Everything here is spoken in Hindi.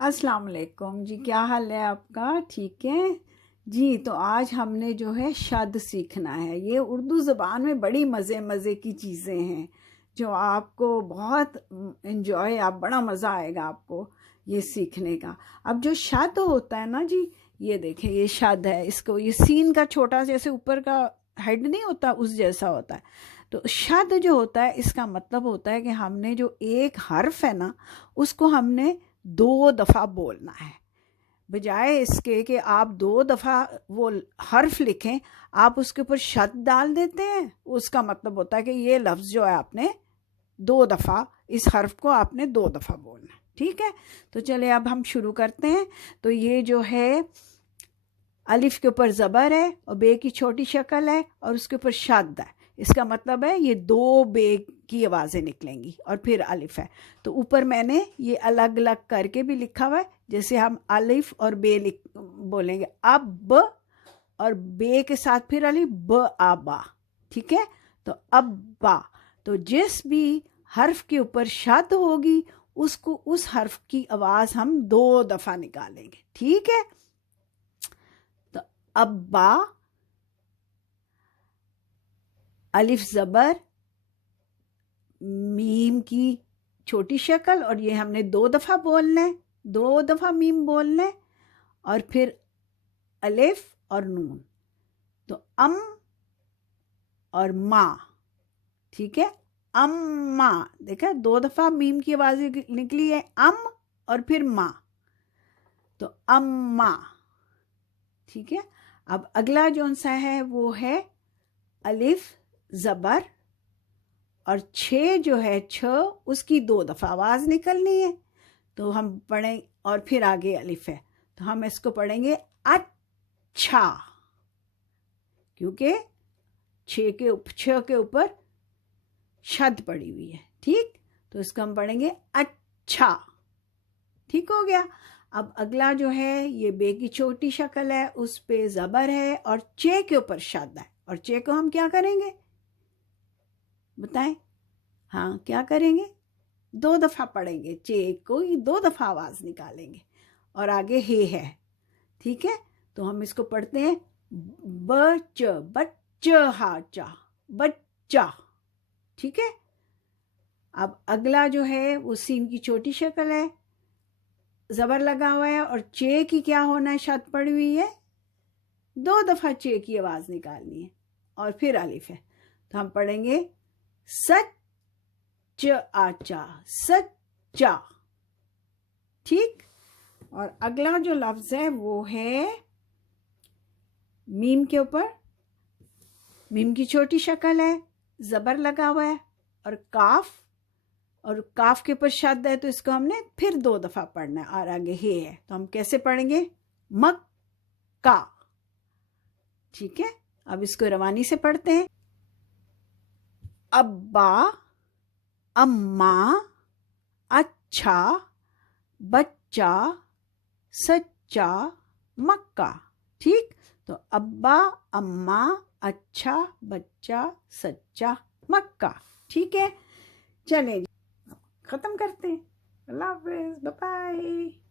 अस्सलाम वालेकुम जी। क्या हाल है आपका? ठीक है जी। तो आज हमने जो है शद सीखना है। ये उर्दू ज़बान में बड़ी मज़े मज़े की चीज़ें हैं जो आपको बहुत इन्जॉय, आप बड़ा मज़ा आएगा आपको ये सीखने का। अब जो शद होता है ना जी, ये देखें, ये शद है। इसको ये सीन का छोटा जैसे ऊपर का हेड नहीं होता, उस जैसा होता है। तो शद जो होता है, इसका मतलब होता है कि हमने जो एक हर्फ है ना, उसको हमने 2 दफ़ा बोलना है। बजाय इसके कि आप 2 दफ़ा वो हर्फ लिखें, आप उसके ऊपर शद डाल देते हैं। उसका मतलब होता है कि ये लफ्ज़ जो है आपने 2 दफ़ा, इस हर्फ को आपने 2 दफ़ा बोलना है। ठीक है, तो चलिए अब हम शुरू करते हैं। तो ये जो है, अलिफ के ऊपर ज़बर है और बे की छोटी शक्ल है और उसके ऊपर शद है। इसका मतलब है ये 2 बे की आवाज़ें निकलेंगी और फिर अलिफ है। तो ऊपर मैंने ये अलग अलग करके भी लिखा हुआ है, जैसे हम अलिफ और बे बोलेंगे, अब ब, और बे के साथ फिर अलिफ, ब आ बा। ठीक है, तो अब बा। तो जिस भी हर्फ के ऊपर शद होगी, उसको, उस हर्फ की आवाज़ हम 2 दफ़ा निकालेंगे। ठीक है, तो अब्बा, अलिफ ज़बर, मीम की छोटी शक्ल, और ये हमने 2 दफ़ा बोलना है, 2 दफ़ा मीम बोलना है, और फिर अलिफ और नून। तो अम और माँ। ठीक है, अम्मा। देखा, 2 दफ़ा मीम की आवाज़ निकली है, अम और फिर माँ। तो अम्मा। ठीक है, अब अगला जौन सा है वो है अलिफ ज़बर, और छ जो है, छ, उसकी 2 दफ़ा आवाज़ निकलनी है। तो हम पढ़ें, और फिर आगे अलिफ है, तो हम इसको पढ़ेंगे अच्छा, क्योंकि छ के ऊपर शद पड़ी हुई है। ठीक, तो इसको हम पढ़ेंगे अच्छा। ठीक हो गया। अब अगला जो है, ये बे की छोटी शक्ल है, उस पे ज़बर है और चे के ऊपर शद है, और चे को हम क्या करेंगे बताएं? हाँ, क्या करेंगे? 2 दफ़ा पढ़ेंगे, चे को ही 2 दफ़ा आवाज़ निकालेंगे, और आगे हे है। ठीक है, तो हम इसको पढ़ते हैं बच, बच्च, हा चा, बच्चा। ठीक है, अब अगला जो है वो सीन की छोटी शक्ल है, ज़बर लगा हुआ है, और चे की क्या होना है, शद पड़ी हुई है, 2 दफ़ा चे की आवाज़ निकालनी है, और फिर अलिफ है। तो हम पढ़ेंगे सच आचा, सच्चा। ठीक, और अगला जो लफ्ज़ है वो है मीम के ऊपर, मीम की छोटी शक्ल है, ज़बर लगा हुआ है, और काफ, और काफ के ऊपर शद है, तो इसको हमने फिर 2 दफ़ा पढ़ना है, और आगे हे है। तो हम कैसे पढ़ेंगे? मक्का। ठीक है, अब इसको रवानी से पढ़ते हैं। अब्बा, अम्मा, अच्छा, बच्चा, सच्चा, मक्का। ठीक, तो अब्बा, अम्मा, अच्छा, बच्चा, सच्चा, मक्का। ठीक है, चलें, ख़त्म करते हैं। अल्लाह हाफ़िज़, बाय बाय।